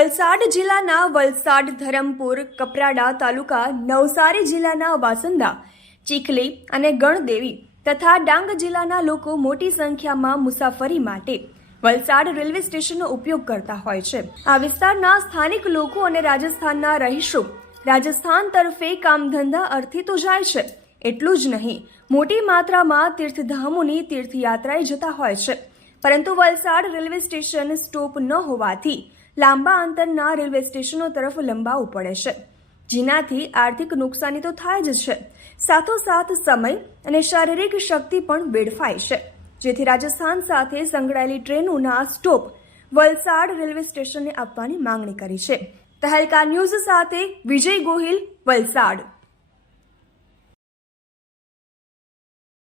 વલસાડ જિલ્લાના વલસાડ, ધરમપુર, કપરાડા તાલુકા, નવસારી જિલ્લાના વાસંદા, ચીખલી અને ગણદેવી તથા ડાંગ જિલ્લાના લોકો મોટી સંખ્યામાં મુસાફરી માટે વલસાડ રેલવે સ્ટેશનનો ઉપયોગ કરતા હોય છે. આ વિસ્તારના સ્થાનિક લોકો અને રાજસ્થાનના રહીશો રાજસ્થાન તરફે કામ ધંધા અર્થે તો જાય છે. એટલું જ નહીં, મોટી માત્રામાં તીર્થધામોની તીર્થયાત્રાએ જતા હોય છે. પરંતુ વલસાડ રેલવે સ્ટેશન સ્ટોપ ન હોવાથી લાંબા અંતરના રેલવે સ્ટેશનો તરફ લંબાવવું પડે છે. જેનાથી આર્થિક નુકસાની તો થાય જ છે. સાથોસાથ સમય અને શારીરિક શક્તિ પણ વેડફાય છે. જેથી રાજસ્થાન સાથે સંકળાયેલી ટ્રેનોના સ્ટોપ વલસાડ રેલવે સ્ટેશનને આપવાની માંગણી કરી છે. તહેલકા ન્યૂઝ સાથે વિજય ગોહિલ, વલસાડ.